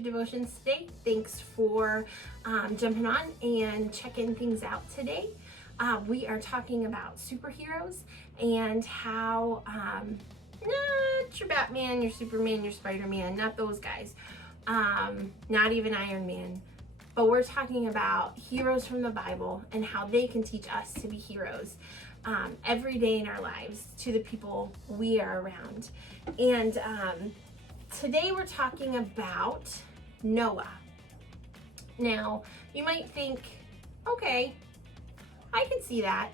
your devotions today. Thanks for jumping on and checking things out today. We are talking about superheroes and how, not your Batman, your Superman, your Spider-Man, not those guys, not even Iron Man, but we're talking about heroes from the Bible and how they can teach us to be heroes every day in our lives to the people we are around. And today we're talking about Noah. Now, you might think, okay, I can see that,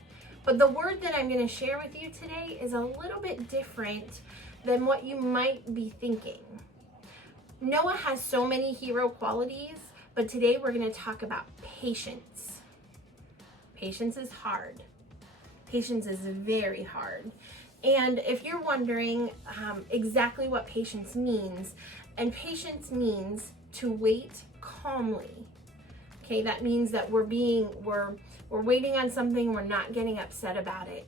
but the word that I'm going to share with you today is a little bit different than what you might be thinking. Noah has so many hero qualities, but today we're going to talk about patience. Patience is hard. Patience is very hard. And if you're wondering exactly what patience means, and patience means to wait calmly. Okay, that means that we're waiting on something, we're not getting upset about it.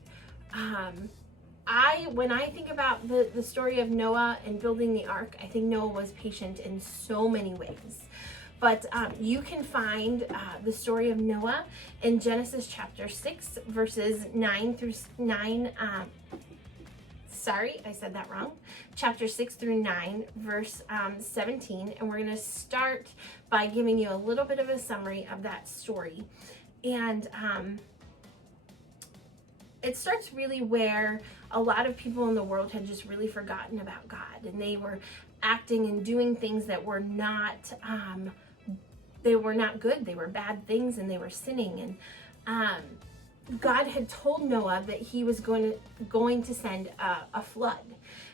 When I think about the story of Noah and building the ark, I think Noah was patient in so many ways. But you can find the story of Noah in Genesis chapter 6, verses 9 through 9. Sorry, I said that wrong. Chapter 6 through 9, verse 17. And we're going to start by giving you a little bit of a summary of that story. And it starts really where a lot of people in the world had just really forgotten about God. And they were acting and doing things that were not, they were not good. They were bad things and they were sinning. And God had told Noah that he was going to send a flood,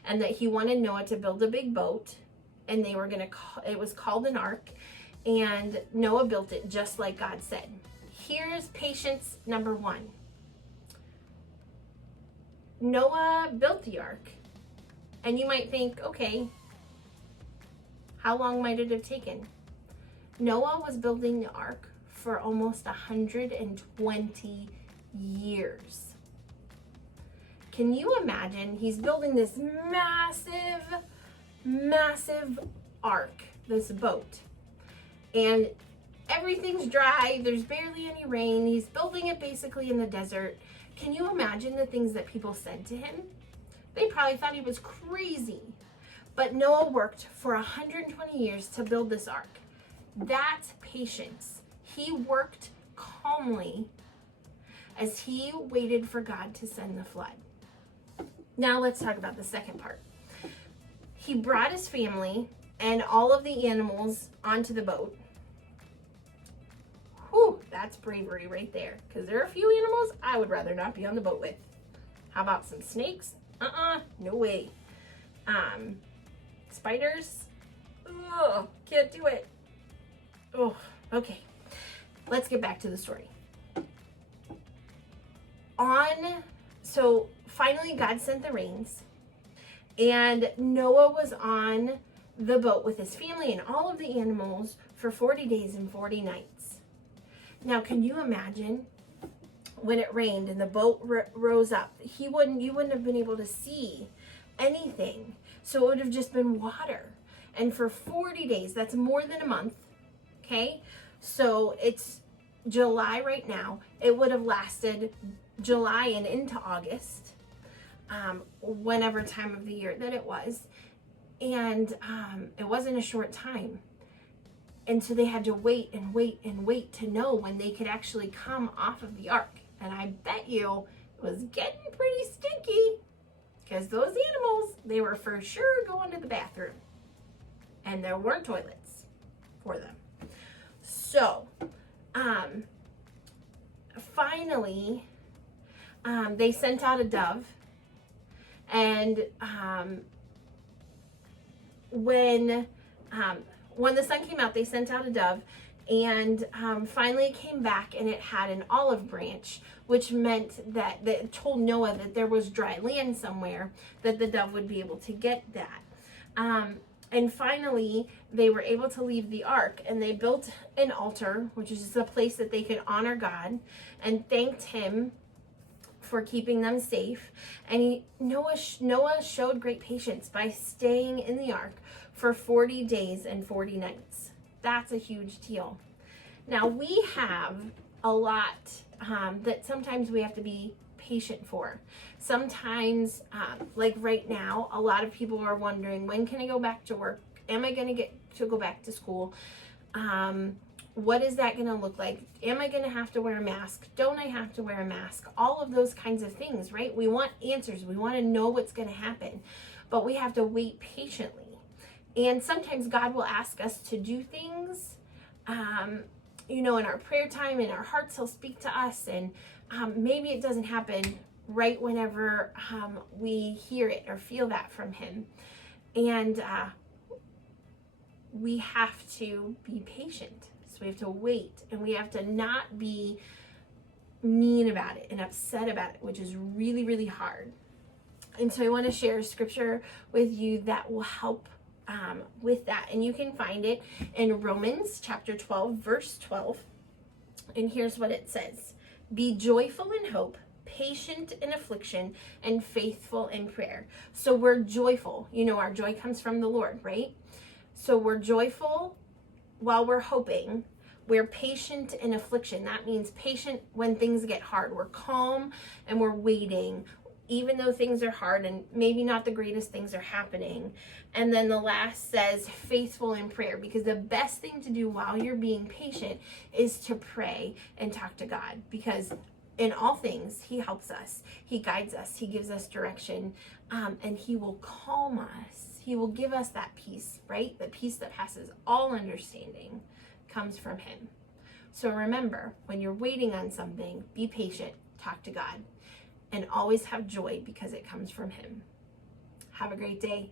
and that he wanted Noah to build a big boat, and they were it was called an ark, and Noah built it just like God said. Here's patience number 1. Noah built the ark, and you might think, okay, how long might it have taken? Noah was building the ark for almost 120 years. Can you imagine? He's building this massive ark, this boat, and everything's dry. There's barely any rain. He's building it basically in the desert. Can you imagine the things that people said to him? They probably thought he was crazy. But Noah worked for 120 years to build this ark. That's patience. He worked calmly as he waited for God to send the flood. Now let's talk about the second part. He brought his family and all of the animals onto the boat. Whew, that's bravery right there, because there are a few animals I would rather not be on the boat with. How about some snakes? No way. Spiders? Ugh, can't do it. Oh, okay. Let's get back to the story. So finally God sent the rains, and Noah was on the boat with his family and all of the animals for 40 days and 40 nights. Now, can you imagine when it rained and the boat rose up? You wouldn't have been able to see anything. So it would have just been water. And for 40 days, that's more than a month. Okay. So it's July right now. It would have lasted July and into August, whenever time of the year that it was. And it wasn't a short time. And so they had to wait and wait and wait to know when they could actually come off of the ark. And I bet you it was getting pretty stinky, because those animals, they were for sure going to the bathroom. And there weren't toilets for them. So, finally, they sent out a dove. And when the sun came out, they sent out a dove, and finally it came back, and it had an olive branch, which meant that it told Noah that there was dry land somewhere, that the dove would be able to get that. And finally, they were able to leave the ark, and they built an altar, which is just a place that they could honor God and thanked him for keeping them safe. And Noah showed great patience by staying in the ark for 40 days and 40 nights. That's a huge deal. Now we have a lot that sometimes we have to be patient for. Sometimes, like right now, a lot of people are wondering, when can I go back to work? Am I going to get to go back to school? What is that going to look like? Am I going to have to wear a mask? Don't I have to wear a mask? All of those kinds of things, right? We want answers. We want to know what's going to happen, but we have to wait patiently. And sometimes God will ask us to do things, in our prayer time, in our hearts, he'll speak to us, and maybe it doesn't happen right whenever we hear it or feel that from him. And we have to be patient. So we have to wait, and we have to not be mean about it and upset about it, which is really, really hard. And so I want to share scripture with you that will help with that. And you can find it in Romans chapter 12, verse 12. And here's what it says. Be joyful in hope, patient in affliction, and faithful in prayer. So we're joyful. Our joy comes from the Lord, right? So we're joyful while we're hoping. We're patient in affliction. That means patient when things get hard. We're calm and we're waiting, even though things are hard and maybe not the greatest things are happening. And then the last says faithful in prayer, because the best thing to do while you're being patient is to pray and talk to God, because in all things, he helps us. He guides us. He gives us direction, and he will calm us. He will give us that peace, right? The peace that passes all understanding comes from him. So remember, when you're waiting on something, be patient, talk to God, and always have joy because it comes from him. Have a great day.